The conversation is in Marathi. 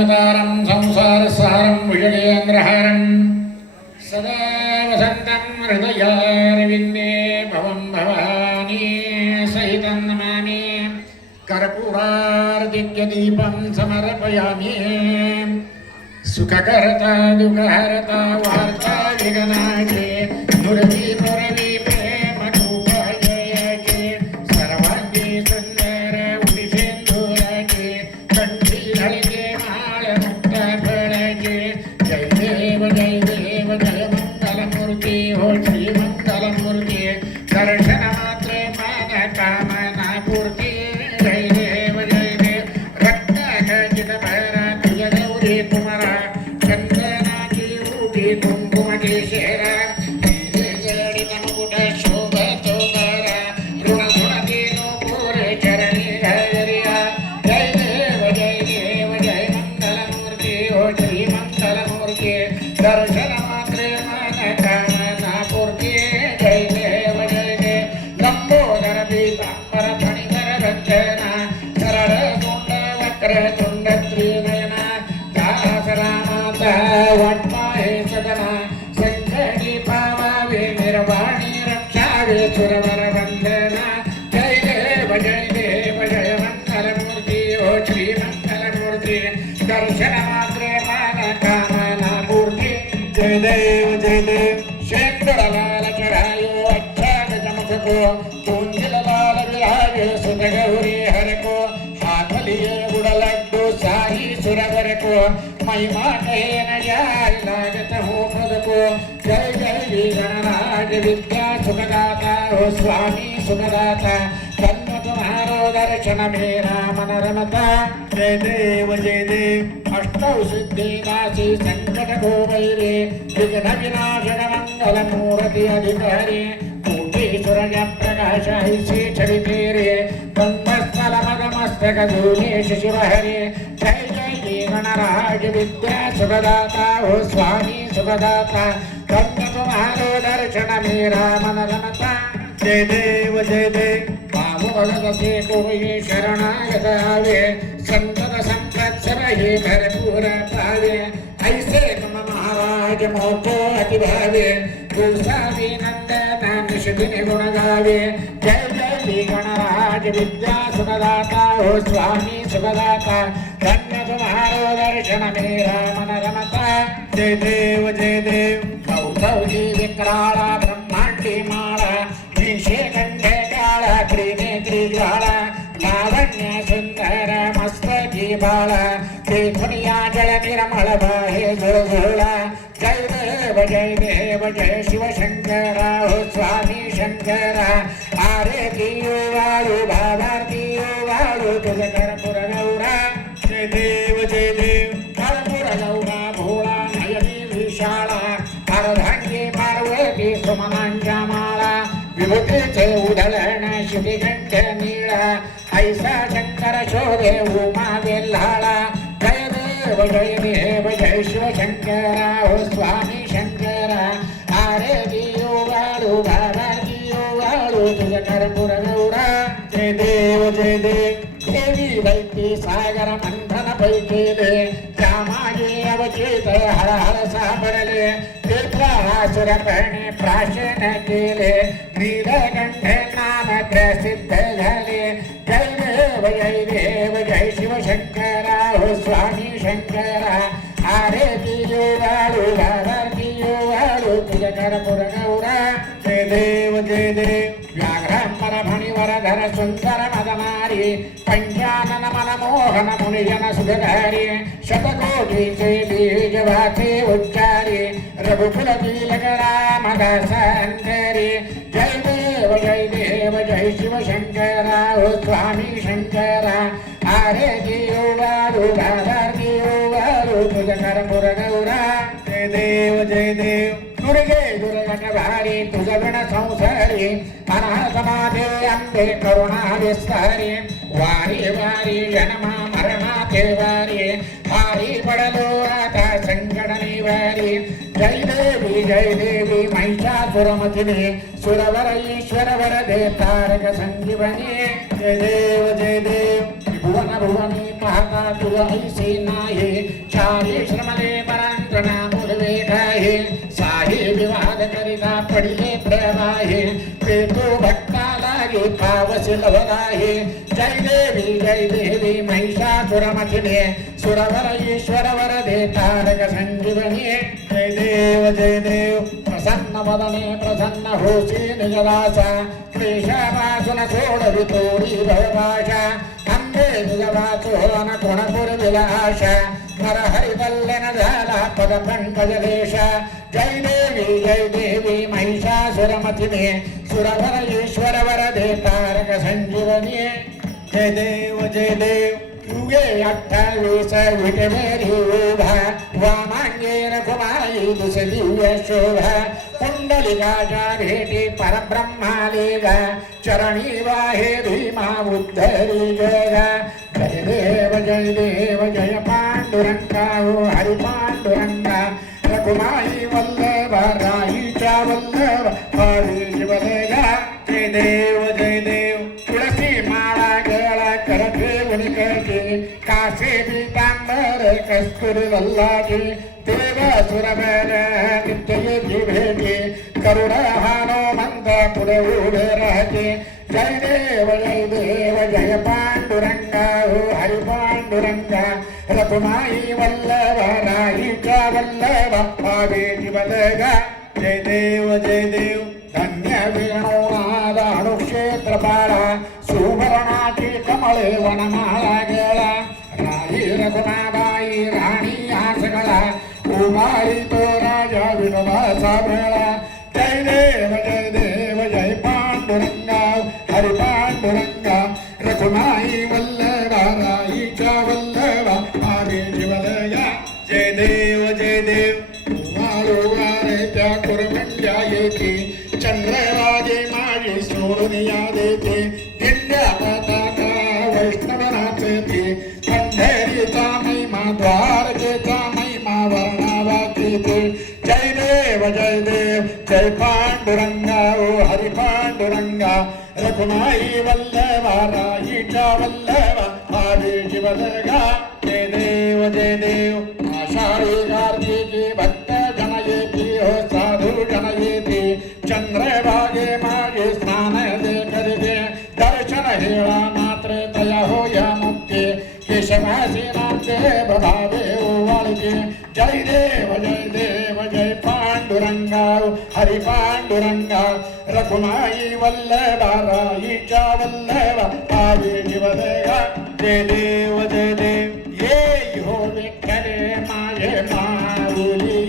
करुणावतारं संसारसारं भुजगेन्द्रहारं सदा वसन्तं हृदयारविन्दे भवं भवानी सहितं नमामि कर्पूरार्दित्यदीपं समर्पयामि सुखकर्ता दुःखहर्ता वार्ता विघ्नाचे नुरवी नुरवी प्रेम रूपायचे सर्वांगी सुंदर उदिसेंदुराचे कंठी धरके माळ मुक्त फळाचे जय देव जय मंगलमूर्ती हो श्री मंगलमूर्ती दर्शन मात्रे मन कामना पूर्ती जय देव रक्त खचित भरा तुझ गौरी कुमारा चंदनाची उठी कुंकुमची शेरा जडित मुकुट शोभतो बरा ऋण गुणदीनो पुरे चरणी घरिया जय देव जय मंगलमूर्ती हो श्री मंगलमूर्ती दर्शन मात्रे मन कामना पूर्ती जय देव लंबोदर पीतांबर फणिधर रंजना सरळ तोंड वक्र तुंड त्रिनयना दासरामाचा वाटपाहे सदना संकटी पावावे निर्वाणी रक्षावे सुरवर वंदना जय देव जय मंगलमूर्ती ओ श्री मंगलमूर्ती दर्शन मात्रे मन कामना पूर्ती जय देव शेखरलाल चढ़ायो अच्छाग चमको कुंजल लाल विराजे सुत गौरी हर को हाथ लिए गुड़लड्डू साही सुरवर को महिमा कहे न जाय लागत हो पद को जय जय गणराज विद्या सुखदाता हो स्वामी सुखदाता धन्य तुम्हारो दर्शन मेरा मन रमता जय देव अष्टौ सिद्धि नासी संकट को वैरे विघ्न विनाशक मंगल मूर्ति अधिकारी कोटि सूरज प्रकाश ऐसी छवि तेरे कंबस्थल मदमस्तक धूलेश शिव हरे जय जय गणराज विद्या सुखदाता हो स्वामी सुखदाता धन्य तुम्हारो दर्शन मेरा मन रमता जय देव बाबू भगत से कोई शरणागत आवे संतत संपत्सर हे भरपूर पावे ऐसे मम महाराज मोको अति भावे गोसावी नंदना निषदिन गुण गावे जय जय गणराज विद्या सुखदाता हो स्वामी सुखदाता धन्य तुम्हारो दर्शन मेरा मन रमता जय देव भौभौजी विक्राला ब्रह्मांडी माला विषे कंठे काला त्रिनेत्री ज्वाला लावण्य सुंदर मस्तकी बाला त्रिधुनिया जल निर्मल बाहे झुळझुळा जय देव जय शिव शंकरा हो स्वामी शंकरा आरे दियो वाळू भावार्थियो वाळू तुझ कर्पूर गौरा जय देव कर्पूर गौरा भोळा नयनी विशाळा अर्धांगी पार्वती सुमनांच्या माळा विभूतीचे उधळण शिवगंठ नीळा ऐसा शंकर शोधे उमा वेल्हाळा जय देव जय शिव शंकरा हो स्वामी शंकरा आरे दियो वाळू भावा दियो वाळू तुझ कर्पूर गौरा जय देव देवी दैती सागर मंथन पैकेले त्या मागे अवचेत हर हर सापडले तीर्थासुरपणे प्राशन केले नीलकंठ नाम प्रसिद्ध झाले जय देव जय शिव शंकरा हो स्वामी शंकरा आरे दियो वाळू भावार्थियो वाळू तुझ कर्पूर गौरा जय देव व्याघ्रांबर फणिवर धर सुंदर मदमारी पंचानन मनमोहन मुनिजन सुखधारी शतकोटीचे बीज वाचे उच्चारी रघुकुल तिलक रामदास अंतरी जय देव जय शिव शंकरा हो स्वामी शंकरा आरे दियो वाळू भावार्थियो वाळू तुझ कर्पूर गौरा जय देव दुर्गे दुर्गट भारी तुझ विण संसारी अनाथमाते अंबे करुणा विस्तारी वारी वारी जन्मा मरणाते वारी भारी पडलो आता संकट निवारी जय देवी महिषासुरमथिनी सुरवर ईश्वर वर दे तारक संजीवनी जय देव भुवन भुवनी पाहता तुझ ऐसे नाही चारी श्रमले परांगणा मुरवेठ आहे साहे विवाद करिता पडिले प्रवाहे ते तो भक्ता लागे पावसे लवलाहे जय देवी महिषासुरमथिने सुरवर ईश्वर वर दे तारक संजीवनी जय देव प्रसन्न वदने प्रसन्न होसी निजदासा क्लेशापासून सोडवी तोरी भवभाषा अंबे निजवाचो न कोणपुरविला आशा नर हरिवल्लन झाला पद पंकजलेश जय देवी महिषासुरमथिने सुरवर ईश्वर वर दे तारक संजीवनी जय देव युगे 28 विटमेरी उभा वामांगेर कुमारी दुस दिव्य शोभा कुंडलिकाच्या भेटी परब्रह्मालेगा चरणी वाहे भीमा उद्धरी जगा जय देव जय पांडुरंगा हो हरि पांडुरंगा रघुमाई वल्लभ राईच्या वल्लभ हरी शिवलेगा जय देव तुळसी माळा गळा करते उनिकचे कासे पीतांबर कस्तुरी वल्लाजी देव सुरबर नित्य भेटे करुण हानो मंद पुढे उभे राहते जय देव जय पांडुरंगा हो हरि पांडुरंगा रघुमाई वल्लभ राईच्या वल्लभ भावे शिवलगा जय देव धन्य वेणोनाद अणुक्षेत्रपाळा सुवर्णाची कमळे वनमाळा गेला राही रघुनाबाई राणी आसगळा कुमारी तो राजा विनोबाचा मेळा जय देव जय पांडुरंगा हरि पांडुरंगा रघुमाई वल्लभा राईच्या वल्लभा भावे जीवलया जय देव त्या कुरमंड्या येते चंद्रराजे माझे सोडून या देते दिंड्या पताका वैष्णवनाचे ते पंढरीचा महिमा द्वारकेचा महिमा वर्णावा ते जय देव जय पांडुरंगा ओ हरि पांडुरंगा रघुमाई वल्लभा राईच्या वल्लभा भावे जीवलगा जय देव आषाढी कार्तिकी भक्त जन येते हो साधू जन येते चंद्रभागे माझे स्नान दे करते दर्शन हेळा मात्र तया हो या मुक्ते केशवासी नामदेव भावे ओवाळते जय देव जय पांडुरंगा हरि पांडुरंगा रघुमाई वल्लभा राईच्या वल्लभा भावे जीवलगा जय देव ये हो विठ्ठले माझे माऊली